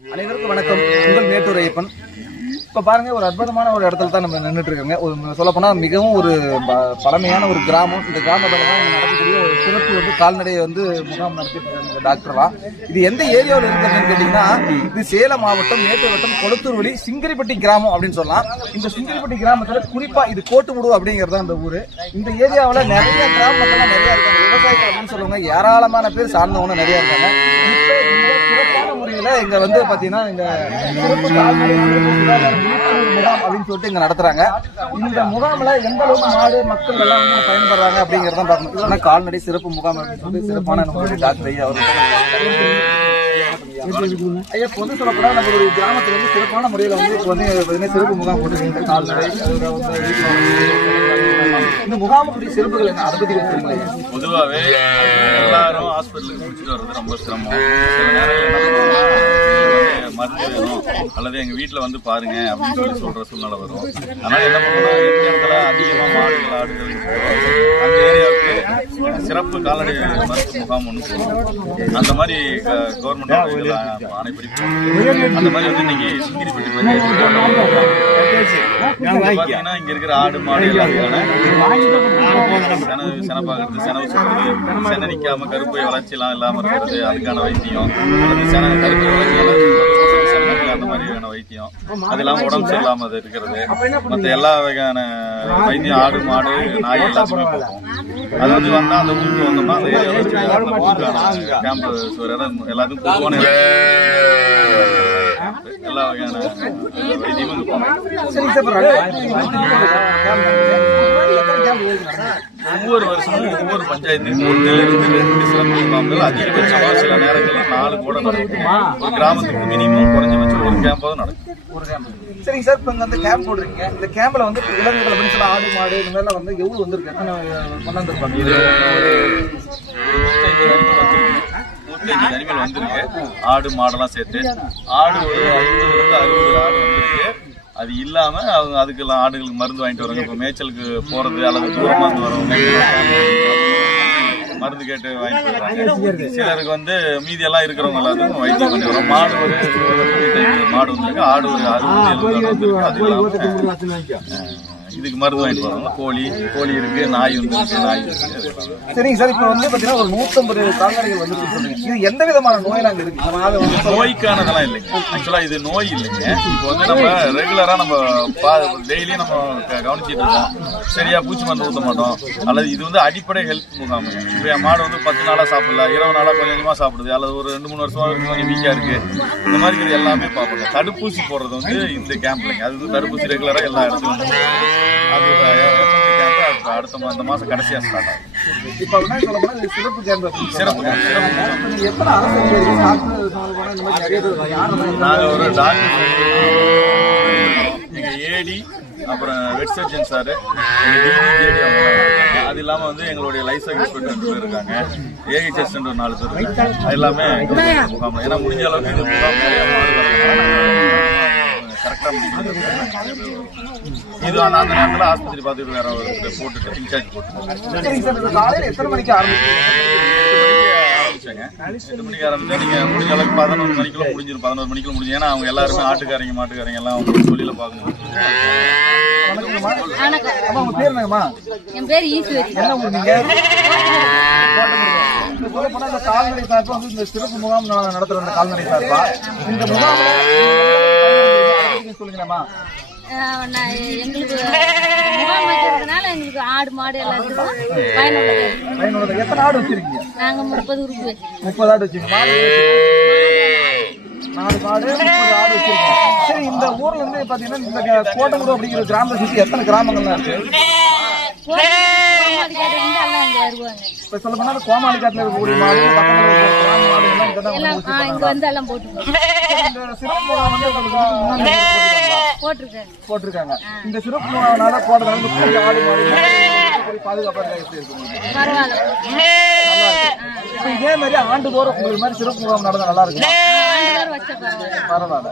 அனைவருக்கும் வணக்கம். உங்கள் மேட்டூர் ஐயப்பன். இப்போ பாருங்க, ஒரு அற்புதமான ஒரு இடத்துல தான் நம்ம நின்றுட்டு இருக்கோங்க. ஒரு சொல்லப்போனால் மிகவும் ஒரு பழமையான ஒரு கிராமம். இந்த கிராமத்தில் தான் நடக்கக்கூடிய ஒரு சிறப்பு கால்நடையை முகாம் நடத்திட்டு இருக்காங்க டாக்டர்வா. இது எந்த ஏரியாவில் இருக்குன்னு கேட்டீங்கன்னா, இது சேலம் மாவட்டம் மேட்டூர் வட்டம் கொளத்தூர் வழி சிங்கிரிப்பட்டி கிராமம் அப்படின்னு சொல்லலாம். இந்த சிங்கிரிப்பட்டி கிராமத்தில் குறிப்பா இது கோட்டுமுடு அப்படிங்கிறது அந்த ஊரு. இந்த ஏரியாவில் நிறைய கிராம மக்கள் நிறைய இருக்காங்க. விவசாயிகள் அப்படின்னு சொல்லுவாங்க, ஏராளமான பேர் சார்ந்தவங்க நிறைய இருக்காங்க. சிறப்பான முறையில இங்க பாத்தீங்கன்னா இந்த சிறப்பு கால்நடை முகாம் அப்படின்னு சொல்லிட்டு இங்க நடத்துறாங்க. இந்த முகாம்ல எந்த அளவுக்கு மாடு மக்கள் எல்லாம் பயன்படுறாங்க அப்படிங்கறத பார்க்கணும். இதெல்லாம் கால்நடை சிறப்பு முகாம் அப்படின்னு சொல்லி சிறப்பான நம்மளுடைய டாக்டர் ஐயா ஐயா பொது சொல்லக்கூடாது. நம்மளுடைய கிராமத்துல சிறப்பான முறையில சிறப்பு முகாம் போட்டு கால்நடை இந்த முகாமுடைய சிறப்புகள் என்ன, அதை பத்தி பேசுறீங்களா? பொதுவாகவே எல்லாரும் ஹாஸ்பிட்டலுக்கு முடிச்சுட்டு வர்றது ரொம்ப சிரமம். சில நேரங்கள் மருந்து வேணும் அல்லது எங்க வீட்டுல பாருங்க அப்படின்னு சொல்ற சூழ்நிலை வரும். அதனால என்ன பண்ணணும், எந்த இடத்துல அதிகமா மாடுகள் ஆடுகள் அந்த ஏரியாவுக்கு சிறப்பு கால்நடை முகாம் ஒன்று போகணும். அந்த மாதிரி கவர்மெண்ட் ஆணைப்படி அந்த மாதிரி இன்னைக்கு சிங்கிரிப்பட்டி பாத்தீங்கன்னா இங்க இருக்கிற ஆடு மாடு எல்லாருக்கான செனப்பாகிறது, செனவு சொல்றது, சென நிக்காம கருப்பை வளர்ச்சி எல்லாம் இல்லாம இருக்கிறது, அதுக்கான வைத்தியம் அல்லது கருப்பை வளர்ச்சி அந்த மாதிரியான வைத்தியம், அது இல்லாம உடம்பு சரியில்லாம இருக்கிறது, மற்ற எல்லா வகையான வைத்தியம் ஆடு மாடு நாய் எல்லாத்தையுமே போகும். அது வந்தா அந்த ஊருக்கு வந்தோம்னா அந்த ஏரியாவில் கேம்ப் எல்லாத்துக்கும் பொதுவான எல்லா வகையான வைத்தியமும் ஒவ்வொரு வருஷமும் ஒவ்வொரு பஞ்சாயத்துக்கும் 1 சிறப்பு முகாம்கள் அதிகபட்சமாக சில நேரங்களில் 4 கூட நடக்கும். ஒரு கிராமத்துக்கு மினிமம் குறைஞ்சபட்சம் ஒரு கேம்பாவது நடக்கும். சரிங்க சார், இப்போ அந்த கேம்ப் போடுறீங்க. இந்த கேம்ப்ல விலங்குகள் அப்படின்னு சொல்லி ஆடு மாடு இந்த மாதிரிலாம் எவ்வளவு வந்திருக்கு, கொண்டாந்துருப்பாங்க? 150 அனிமல் வந்திருக்கு. ஆடு மாடெல்லாம் சேர்த்து ஆடு ஒரு 50 to 60 ஆடு வந்திருக்கு. அது இல்லாம அவங்க அதுக்கெல்லாம் ஆடுகளுக்கு மருந்து வாங்கிட்டு வராங்க. இப்போ மேய்ச்சலுக்கு போறது அல்லது தூரமா இருந்து வரவங்க மருந்து கேட்டு வாங்கிட்டு வர்றாங்க. சிலருக்கு மீதி எல்லாம் இருக்கிறவங்க எல்லாத்துக்கும் வைத்தியம் பண்ணி வரோம். மாடு ஒரு 25 மாடு வந்திருக்கு. ஆடு ஒரு 60-70 வந்திருக்கு. அது இல்லாம இதுக்கு மருந்து வாங்கிட்டு வரோம். கோழி இருக்கு, நாய் நாய் இருக்கு. சரிங்க சார், இப்போ பாத்தீங்கன்னா ஒரு 150 கால்நடைகள் வந்துருக்கு. இது எந்த விதமான நோய் நாங்க இருக்கு? நோய்க்கானதெல்லாம் இல்லைங்க. ஆக்சுவலா இது நோய் இல்லைங்க. இப்போ நம்ம ரெகுலரா நம்ம டெய்லியும் நம்ம கவனிச்சிட்டு இருக்கோம். சரியா பூச்சி மருந்து ஊற்ற மாட்டோம். அல்லது இது அடிப்படை ஹெல்த் முகாம். இப்போ என் மாடு 10 நாளா சாப்பிடல, 20 நாளா கொஞ்சம் கொஞ்சமா சாப்பிடுது, அல்லது ஒரு 2-3 வருஷமா கொஞ்சம் வீக்கா இருக்கு, இந்த மாதிரி இருக்கிறது எல்லாமே பார்ப்போங்க. தடுப்பூசி போடுறது இந்த கேம்ப்லைங்க. அது தடுப்பூசி ரெகுலரா எல்லா இடத்துலையும் அது அடுத்த மாசம் கடைசியா ஸ்டார்ட் ஆகும். இப்போ சிறப்பு கேம்ப் நாங்க ஒரு டாக்டர், எங்க ஏடி, அப்புறம் வெட் சர்ஜன் சார், அது இல்லாம எங்களுடைய லைசன்ஸ் இன்ஸ்பெக்டர் இருக்காங்க, ஏஹெச்எஸ் 4 பேர் இருக்காங்க. அது எல்லாமே முகாம். ஏன்னா முடிஞ்ச அளவுக்கு இந்த முகாம் நிறைய கரெக்டா இது அந்த நேரத்தில் ஆஸ்பத்திரி பார்த்துட்டு வேற ஒரு போட்டுட்டு இன்சார்ஜ் போட்டு காலையில் எத்தனை மணிக்கு ஆரம்பிச்சாங்க? 8 மணிக்கு ஆரம்பிச்சா நீங்க முடிஞ்ச அளவுக்கு 11 மணிக்குள்ள முடிஞ்சிடும். 11 மணிக்குள்ள முடிஞ்சு. ஏன்னா அவங்க எல்லாருமே ஆட்டுக்காரங்க மாட்டுக்காரங்க எல்லாம் தொழில பாக்கணும். என் பேர் ஈஸ்வரி. கால்நடை சார்பா இந்த சிறப்பு முகாம் நடத்துற அந்த கால்நடை சார்பா இந்த முகாம் சொல்லுங்கம்மா. எங்களுக்கு முகாம் வைக்கிறதுனால எங்களுக்கு ஆடு மாடு எல்லாத்துக்கும் பயனுள்ளது. எத்தனை ஆடு வச்சிருக்கீங்க? நாங்க 30 உறுப்பு 30 ஆடு வச்சிருக்கீங்க. 4 மாடு 30 ஆடு வச்சிருக்கீங்க. சரி, இந்த ஊர்ல பாத்தீங்கன்னா இந்த கோட்டமுடு அப்படிங்கிற கிராமத்தை சுற்றி எத்தனை கிராமங்கள்லாம் இருக்கு? இப்ப சொல்ல போனா கோமாளிக்காட்டுல இருக்கக்கூடிய மாடு, எல்லாம் போட்டிருக்காங்க. இந்த சிறப்பு முகாம்னால போட்டதால ஆடு மாடு பாதுகாப்பா எப்படி இருக்கு? பரவாயில்ல. இதே மாதிரி ஆண்டுதோறும் உங்களுக்கு மாதிரி சிறப்பு முகாம் நடந்தா நல்லா இருக்கு. பரவாயில்ல. பரவாயில்ல.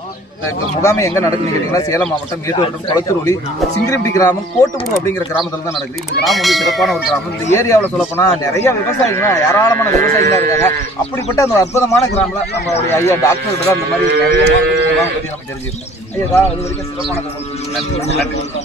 இந்த முகாமை எங்க நடக்குதுன்னு கேட்டீங்கன்னா சேலம் மாவட்டம் மேட்டூர் வட்டம் கொளத்தூர் சிங்கிரிப்பட்டி கிராமம் கோட்டுமுடு அப்படிங்கிற கிராமத்துல தான் நடக்குது. இந்த கிராமம் வந்து சிறப்பான ஒரு கிராமம். இந்த ஏரியாவில் சொல்ல போனா நிறைய விவசாயிகள் ஏராளமான விவசாயிகளா இருக்காங்க. அப்படிப்பட்ட அந்த அற்புதமான கிராமத்துல நம்மளுடைய ஐயா டாக்டர் தான் இந்த மாதிரி நிறைய முகாம் பத்தி நம்ம தெரிஞ்சுக்கணும். ஐயா இது வரைக்கும் சிறப்பான நன்றி.